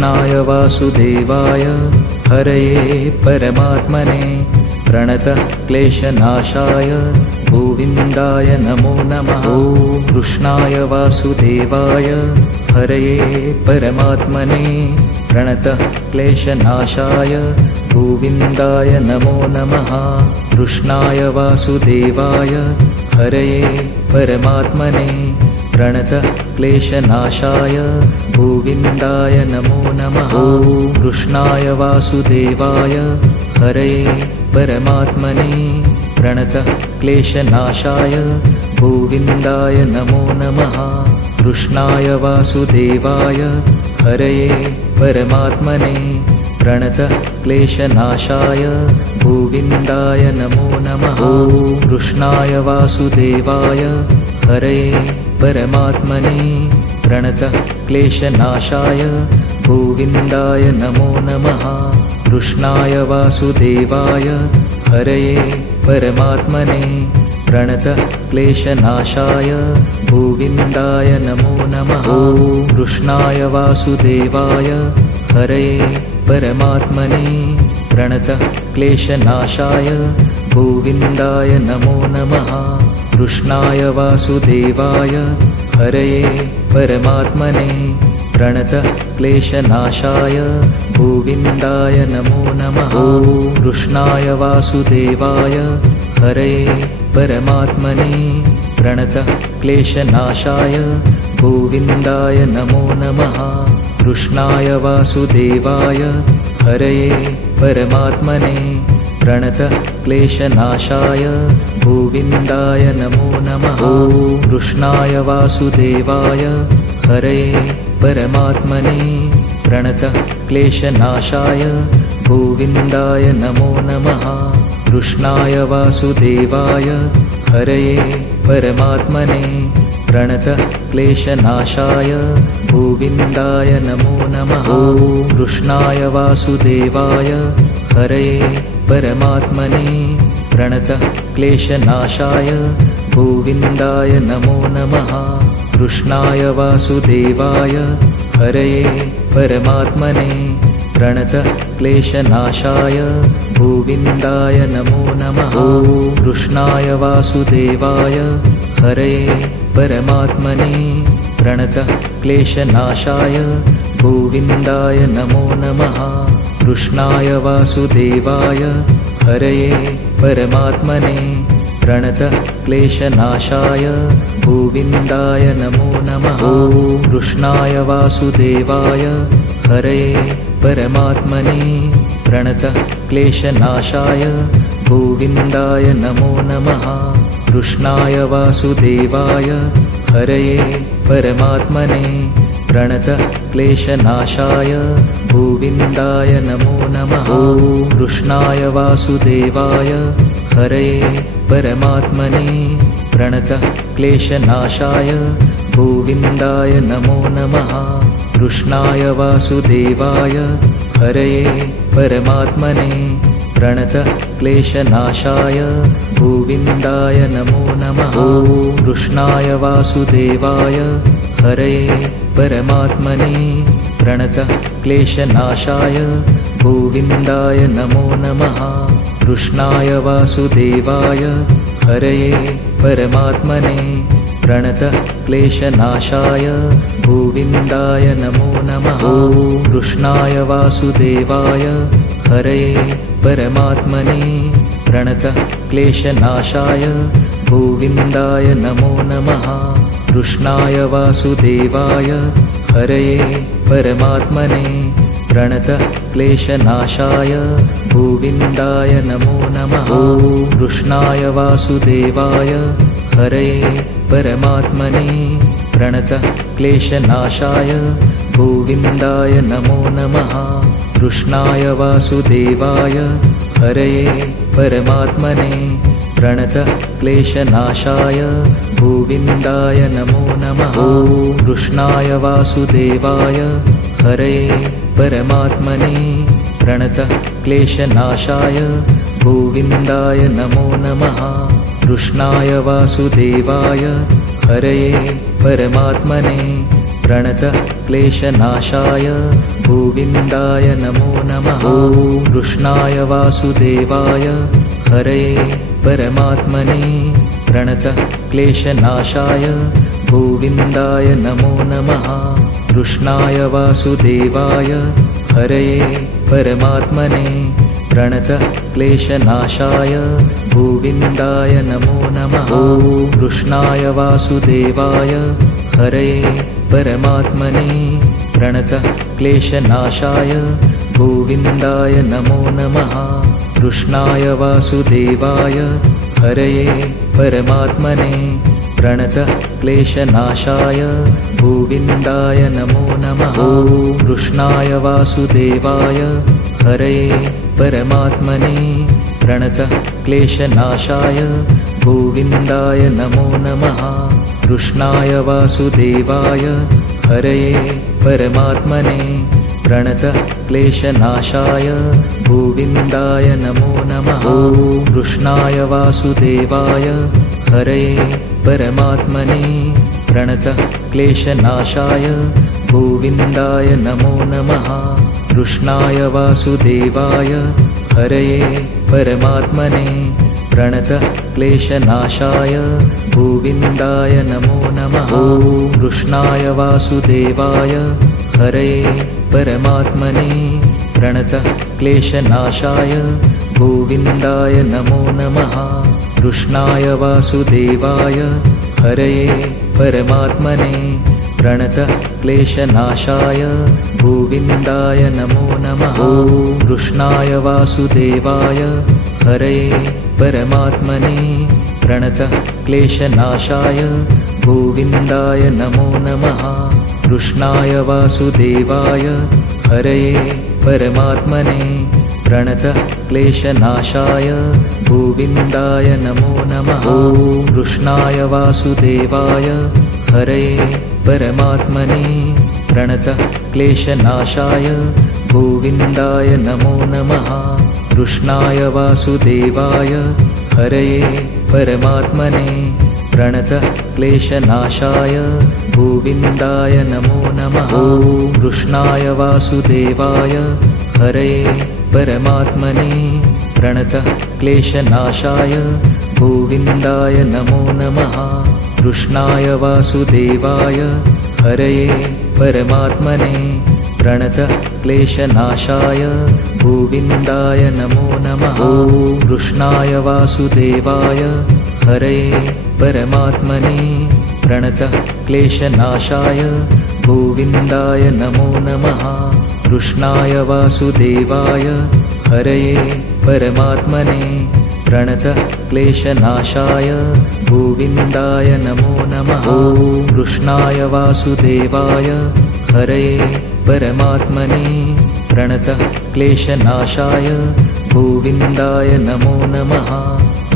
कृष्णाय वासुदेवाय हरये परमात्मने प्रणतः क्लेशनाशाय गोविन्दाय नमो नमः। ॐ कृष्णाय वासुदेवाय हरये परमात्मने प्रणतः क्लेशनाशाय गोविन्दाय नमो नमः। कृष्णाय वासुदेवाय हरये परमात्मने प्रणतः क्लेशनाशाय गोविन्दाय नमो नमः। ॐ कृष्णाय वासुदेवाय हरये परमात्मने प्रणतः क्लेशनाशाय गोविन्दाय नमो नमः। कृष्णाय वासुदेवाय हरये परमात्मने प्रणतः क्लेशनाशाय गोविन्दाय नमो नमः। ॐ कृष्णाय वासुदेवाय हरये परमात्मने प्रणतः क्लेशनाशाय गोविन्दाय नमो नमः। कृष्णाय वासुदेवाय हरये परमात्मने प्रणतः क्लेशनाशाय गोविन्दाय नमो नमः। ॐ कृष्णाय वासुदेवाय हरये परमात्मने प्रणतः क्लेशनाशाय गोविन्दाय नमो नमः। कृष्णाय वासुदेवाय हरये परमात्मने प्रणतः क्लेशनाशाय गोविन्दाय नमो नमः। ॐ कृष्णाय वासुदेवाय हरये परमात्मने प्रणतः क्लेशनाशाय गोविन्दाय नमो नमः। कृष्णाय वासुदेवाय हरये परमात्मने प्रणतः क्लेशनाशाय गोविन्दाय नमो नमः। ॐ कृष्णाय वासुदेवाय हरये परमात्मने प्रणतः क्लेशनाशाय गोविन्दाय नमो नमः। कृष्णाय वासुदेवाय हरये परमात्मने प्रणतः क्लेशनाशाय गोविन्दाय नमो नमः। ॐ कृष्णाय वासुदेवाय हरये परमात्मने प्रणतः क्लेशनाशाय गोविन्दाय नमो नमः। कृष्णाय वासुदेवाय हरये परमात्मने प्रणतः क्लेशनाशाय गोविन्दाय नमो नमः। ॐ कृष्णाय वासुदेवाय हरये परमात्मने प्रणतः क्लेशनाशाय गोविन्दाय नमो नमः। कृष्णाय वासुदेवाय हरये परमात्मने प्रणतः क्लेशनाशाय गोविन्दाय नमो नमः। ॐ कृष्णाय वासुदेवाय हरये परमात्मने प्रणतः क्लेशनाशाय गोविन्दाय नमो नमः। कृष्णाय वासुदेवाय हरये परमात्मने प्रणतः क्लेशनाशाय गोविन्दाय नमो नमः। ॐ कृष्णाय वासुदेवाय हरये परमात्मने प्रणतः क्लेशनाशाय गोविन्दाय नमो नमः। कृष्णाय वासुदेवाय हरये परमात्मने प्रणतः क्लेशनाशाय गोविन्दाय नमो नमः। ॐ कृष्णाय वासुदेवाय हरये परमात्मने प्रणतः क्लेशनाशाय गोविन्दाय नमो नमः। कृष्णाय वासुदेवाय हरये परमात्मने प्रणतः क्लेशनाशाय गोविन्दाय नमो नमः। ॐ कृष्णाय वासुदेवाय हरये परमात्मने प्रणतः क्लेशनाशाय गोविन्दाय नमो नमः। कृष्णाय वासुदेवाय हरये परमात्मने प्रणतः क्लेशनाशाय गोविन्दाय नमो नमः। ॐ कृष्णाय वासुदेवाय हरये परमात्मने प्रणतः क्लेशनाशाय गोविन्दाय नमो नमः। कृष्णाय वासुदेवाय हरये परमात्मने प्रणतः क्लेशनाशाय गोविन्दाय नमो नमः। ॐ कृष्णाय वासुदेवाय हरये परमात्मने प्रणतः क्लेशनाशाय गोविन्दाय नमो नमः। कृष्णाय वासुदेवाय हरये परमात्मने प्रणतः क्लेशनाशाय गोविन्दाय नमो नमः। ॐ कृष्णाय वासुदेवाय हरये परमात्मने प्रणतः क्लेशनाशाय गोविन्दाय नमो नमः। कृष्णाय वासुदेवाय हरये परमात्मने प्रणतः क्लेशनाशाय गोविन्दाय नमो नमः। ॐ कृष्णाय वासुदेवाय हरये परमात्मने प्रणतः क्लेशनाशाय गोविन्दाय नमो नमः। कृष्णाय वासुदेवाय हरये परमात्मने प्रणतः क्लेशनाशाय गोविन्दाय नमो नमः। ॐ कृष्णाय वासुदेवाय हरये परमात्मने प्रणतः क्लेशनाशाय गोविन्दाय नमो नमः। कृष्णाय वासुदेवाय हरये परमात्मने प्रणतः क्लेशनाशाय गोविन्दाय नमो नमः। ॐ कृष्णाय वासुदेवाय हरये परमात्मने प्रणतः क्लेशनाशाय गोविन्दाय नमो नमः। कृष्णाय वासुदेवाय हरये परमात्मने प्रणतः क्लेशनाशाय गोविन्दाय नमो नमः। ॐ कृष्णाय वासुदेवाय हरये परमात्मने प्रणतः क्लेशनाशाय गोविन्दाय नमो नमः। कृष्णाय वासुदेवाय हरये परमात्मने प्रणतः क्लेशनाशाय गोविन्दाय नमो नमः। ॐ कृष्णाय वासुदेवाय हरये परमात्मने प्रणतः क्लेशनाशाय गोविन्दाय नमो नमः। कृष्णाय वासुदेवाय हरये परमात्मने प्रणतः क्लेशनाशाय गोविन्दाय नमो नमः। ॐ कृष्णाय वासुदेवाय हरये परमात्मने प्रणतः क्लेशनाशाय गोविन्दाय नमो नमः। कृष्णाय वासुदेवाय हरये परमात्मने प्रणतः क्लेशनाशाय गोविन्दाय नमो नमः। ॐ कृष्णाय वासुदेवाय हरये परमात्मने प्रणतः क्लेशनाशाय गोविन्दाय नमो नमः। कृष्णाय वासुदेवाय हरये परमात्मने प्रणतः क्लेशनाशाय गोविन्दाय नमो नमः। ॐ कृष्णाय वासुदेवाय हरये परमात्मने प्रणतः क्लेशनाशाय गोविन्दाय नमो नमः। कृष्णाय वासुदेवाय हरये परमात्मने प्रणतः क्लेशनाशाय गोविन्दाय नमो नमः। ॐ कृष्णाय वासुदेवाय हरये परमात्मने प्रणतः क्लेशनाशाय गोविन्दाय नमो नमः।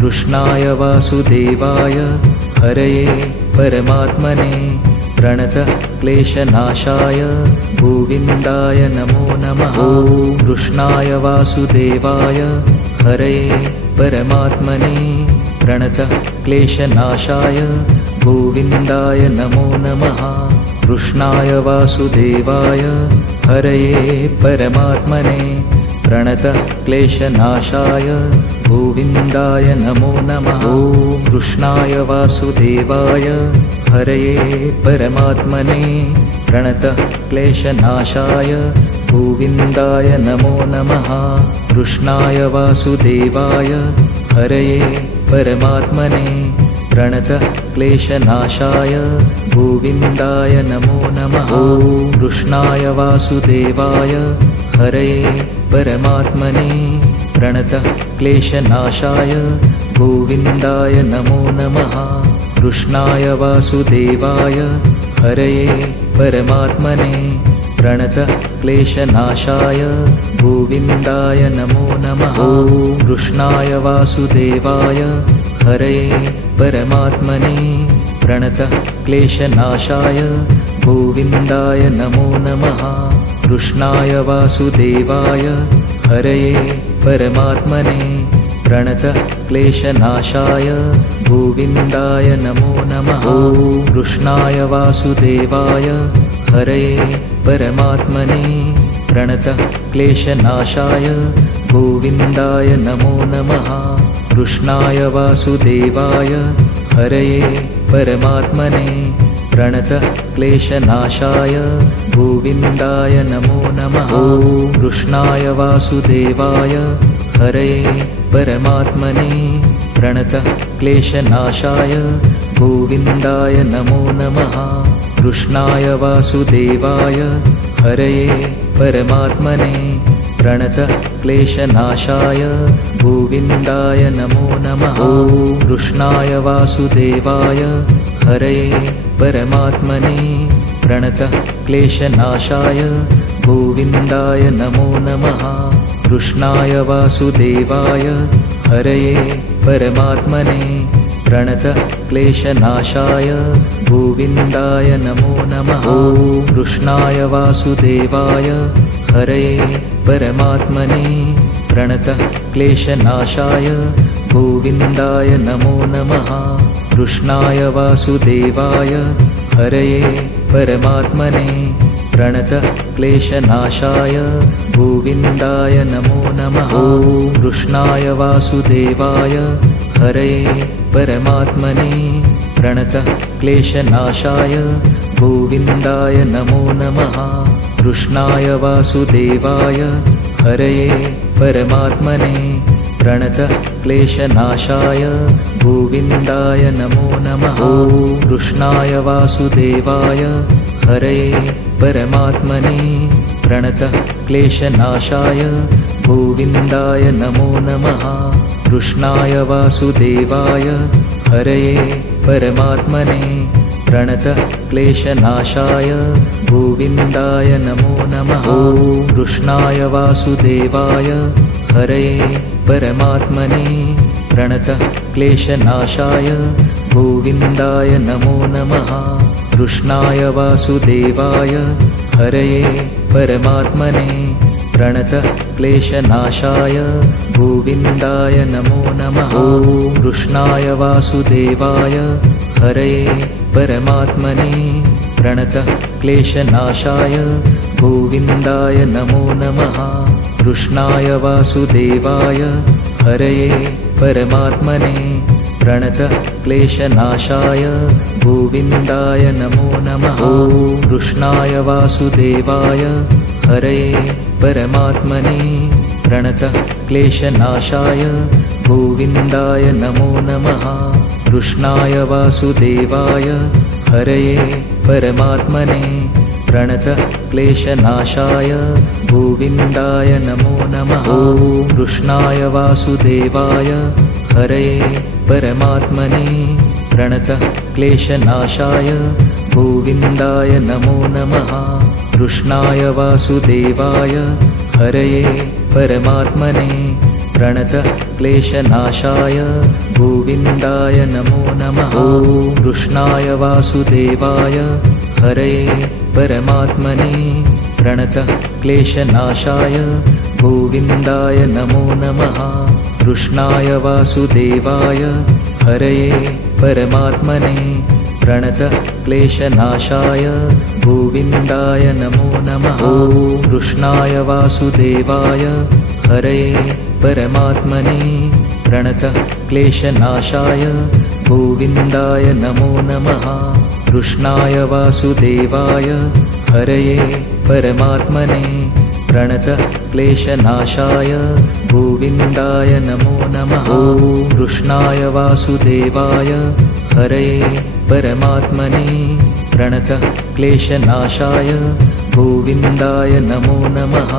कृष्णाय वासुदेवाय हरये परमात्मने प्रणतः क्लेशनाशाय गोविन्दाय नमो नमः। ॐ कृष्णाय वासुदेवाय हरये परमात्मने प्रणतः क्लेशनाशाय गोविन्दाय नमो नमः। कृष्णाय वासुदेवाय हरये परमात्मने प्रणतः क्लेशनाशाय गोविन्दाय नमो नमः। ॐ कृष्णाय वासुदेवाय हरये परमात्मने प्रणतः क्लेशनाशाय गोविन्दाय नमो नमः। कृष्णाय वासुदेवाय हरये परमात्मने प्रणतः क्लेशनाशाय गोविन्दाय नमो नमः। ॐ कृष्णाय वासुदेवाय हरये परमात्मने प्रणतः क्लेशनाशाय गोविन्दाय नमो नमः। कृष्णाय वासुदेवाय हरये परमात्मने प्रणतः क्लेशनाशाय गोविन्दाय नमो नमः। ॐ कृष्णाय वासुदेवाय हरये परमात्मने प्रणतः क्लेशनाशाय गोविन्दाय नमो नमः। कृष्णाय वासुदेवाय हरये परमात्मने प्रणतः क्लेशनाशाय गोविन्दाय नमो नमः। ॐ कृष्णाय वासुदेवाय हरये परमात्मने प्रणतः क्लेशनाशाय गोविन्दाय नमो नमः। कृष्णाय वासुदेवाय हरये परमात्मने प्रणतः क्लेशनाशाय गोविन्दाय नमो नमः। ॐ कृष्णाय वासुदेवाय हरये परमात्मने प्रणतः क्लेशनाशाय गोविन्दाय नमो नमः। कृष्णाय वासुदेवाय हरये परमात्मने प्रणतः क्लेशनाशाय गोविन्दाय नमो नमः। ॐ कृष्णाय वासुदेवाय हरये परमात्मने प्रणतः क्लेशनाशाय गोविन्दाय नमो नमः। कृष्णाय वासुदेवाय हरये परमात्मने प्रणतः क्लेशनाशाय गोविन्दाय नमो नमः। ॐ कृष्णाय वासुदेवाय हरये परमात्मने प्रणतः क्लेशनाशाय गोविन्दाय नमो नमः। कृष्णाय वासुदेवाय हरये परमात्मने प्रणतः क्लेशनाशाय गोविन्दाय नमो नमः। ॐ कृष्णाय वासुदेवाय हरये परमात्मने प्रणतः क्लेशनाशाय गोविन्दाय नमो नमः। कृष्णाय वासुदेवाय हरये परमात्मने प्रणतः क्लेशनाशाय गोविन्दाय नमो नमः। ॐ कृष्णाय वासुदेवाय हरये परमात्मने प्रणतः क्लेशनाशाय गोविन्दाय नमो नमः। कृष्णाय वासुदेवाय हरये परमात्मने प्रणतः क्लेशनाशाय गोविन्दाय नमो नमः। ॐ कृष्णाय वासुदेवाय हरये परमात्मने प्रणतः क्लेशनाशाय गोविन्दाय नमो नमः। कृष्णाय वासुदेवाय हरये परमात्मने प्रणतः क्लेशनाशाय गोविन्दाय नमो नमः। ॐ कृष्णाय वासुदेवाय हरये परमात्मने प्रणतः क्लेशनाशाय गोविन्दाय नमो नमः। कृष्णाय वासुदेवाय हरये परमात्मने प्रणतः क्लेशनाशाय गोविन्दाय नमो नमः। ॐ कृष्णाय वासुदेवाय हरये परमात्मने प्रणतः क्लेशनाशाय गोविन्दाय नमो नमः। कृष्णाय वासुदेवाय हरये परमात्मने प्रणतः क्लेशनाशाय गोविन्दाय नमो नमः। ॐ कृष्णाय वासुदेवाय हरये परमात्मने प्रणतः क्लेशनाशाय गोविन्दाय नमो नमः। कृष्णाय वासुदेवाय हरये परमात्मने प्रणतः क्लेशनाशाय गोविन्दाय नमो नमः। ॐ कृष्णाय वासुदेवाय हरये परमात्मने प्रणतः क्लेशनाशाय गोविन्दाय नमो नमः। कृष्णाय वासुदेवाय हरये परमात्मने प्रणतः क्लेशनाशाय गोविन्दाय नमो नमः। ॐ कृष्णाय वासुदेवाय हरये परमात्मने प्रणतः क्लेशनाशाय गोविन्दाय नमो नमः। कृष्णाय वासुदेवाय हरये परमात्मने प्रणतः क्लेशनाशाय गोविन्दाय नमो नमः। ॐ कृष्णाय वासुदेवाय हरये परमात्मने प्रणतः क्लेशनाशाय गोविन्दाय नमो नमः।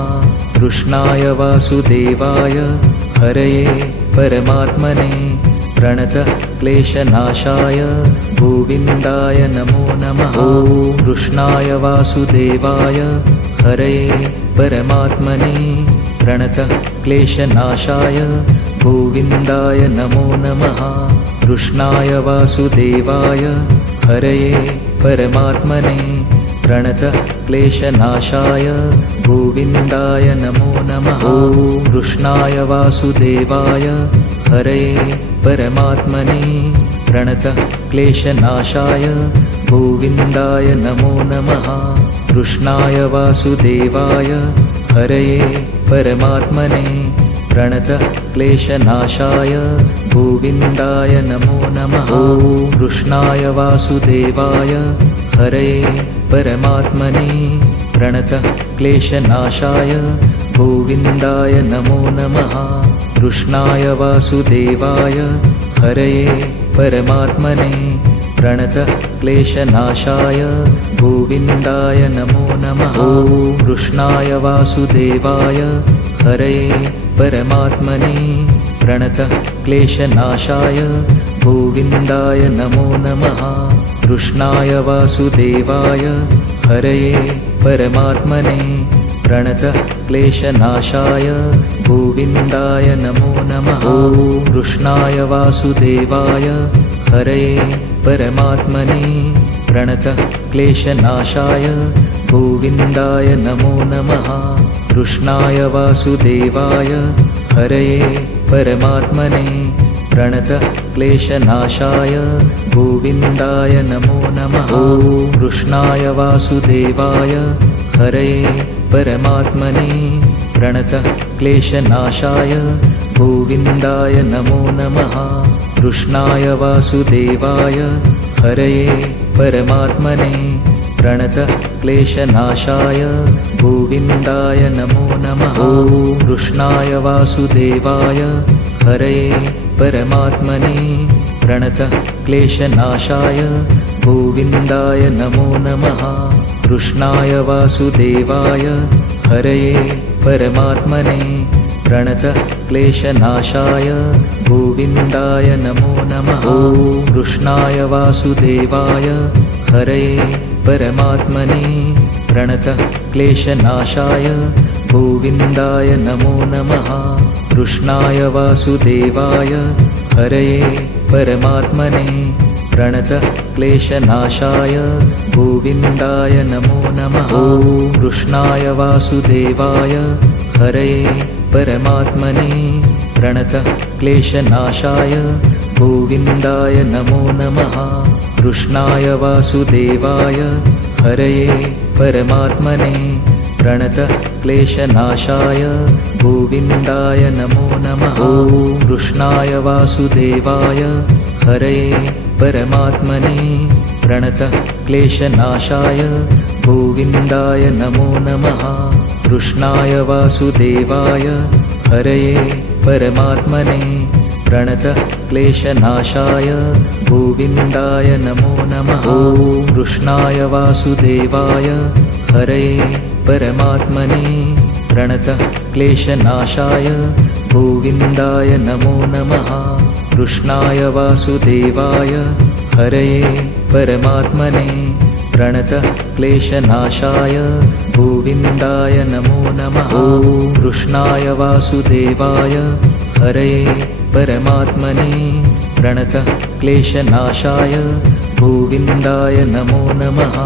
कृष्णाय वासुदेवाय हरये परमात्मने प्रणतः क्लेशनाशाय गोविन्दाय नमो नमः। ॐ कृष्णाय वासुदेवाय हरये परमात्मने प्रणतः क्लेशनाशाय गोविन्दाय नमो नमः। कृष्णाय वासुदेवाय हरये परमात्मने प्रणतः क्लेशनाशाय गोविन्दाय नमो नमः। ॐ कृष्णाय वासुदेवाय हरये परमात्मने प्रणतः क्लेशनाशाय गोविन्दाय नमो नमः। कृष्णाय वासुदेवाय हरये परमात्मने प्रणतः क्लेशनाशाय गोविन्दाय नमो नमः। ॐ कृष्णाय वासुदेवाय हरये परमात्मने प्रणतः क्लेशनाशाय गोविन्दाय नमो नमः। कृष्णाय वासुदेवाय हरये परमात्मने प्रणतः क्लेशनाशाय गोविन्दाय नमो नमः। ॐ कृष्णाय वासुदेवाय हरये परमात्मने प्रणतः क्लेशनाशाय गोविन्दाय नमो नमः। कृष्णाय वासुदेवाय हरये परमात्मने प्रणतः क्लेशनाशाय गोविन्दाय नमो नमः। ॐ कृष्णाय वासुदेवाय हरये परमात्मने प्रणतः क्लेशनाशाय गोविन्दाय नमो नमः। कृष्णाय वासुदेवाय हरये परमात्मने प्रणतः क्लेशनाशाय गोविन्दाय नमो नमः। ॐ कृष्णाय वासुदेवाय हरये परमात्मने प्रणतः क्लेशनाशाय गोविन्दाय नमो नमः। कृष्णाय वासुदेवाय हरये परमात्मने प्रणतः क्लेशनाशाय गोविन्दाय नमो नमः। ॐ कृष्णाय वासुदेवाय हरये परमात्मने प्रणतः क्लेशनाशाय गोविन्दाय नमो नमः। कृष्णाय वासुदेवाय हरये परमात्मने प्रणतः क्लेशनाशाय गोविन्दाय नमो नमः। ॐ कृष्णाय वासुदेवाय हरये परमात्मने प्रणतः क्लेशनाशाय गोविन्दाय नमो नमः। कृष्णाय वासुदेवाय हरये परमात्मने प्रणतः क्लेशनाशाय गोविन्दाय नमो नमः। ॐ कृष्णाय वासुदेवाय हरये परमात्मने प्रणतः क्लेशनाशाय गोविन्दाय नमो नमः। कृष्णाय वासुदेवाय हरये परमात्मने प्रणतः क्लेशनाशाय गोविन्दाय नमो नमः। ॐ कृष्णाय वासुदेवाय हरये परमात्मने प्रणतः क्लेशनाशाय गोविन्दाय नमो नमः। कृष्णाय वासुदेवाय हरये परमात्मने प्रणतः क्लेशनाशाय गोविन्दाय नमो नमः। ॐ कृष्णाय वासुदेवाय हरये परमात्मने प्रणतः क्लेशनाशाय गोविन्दाय नमो नमः। कृष्णाय वासुदेवाय हरये परमात्मने प्रणतः क्लेशनाशाय गोविन्दाय नमो नमः। ॐ कृष्णाय वासुदेवाय हरये परमात्मने प्रणतः क्लेशनाशाय गोविन्दाय नमो नमः।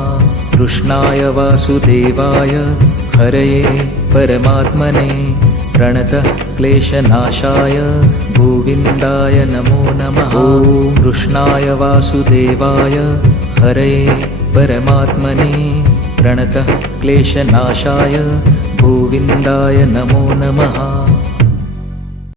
कृष्णाय वासुदेवाय हरये परमात्मने प्रणतः क्लेशनाशाय गोविन्दाय नमो नमः। ॐ कृष्णाय वासुदेवाय हरये परमात्मने प्रणतः क्लेशनाशाय गोविन्दाय नमो नमः।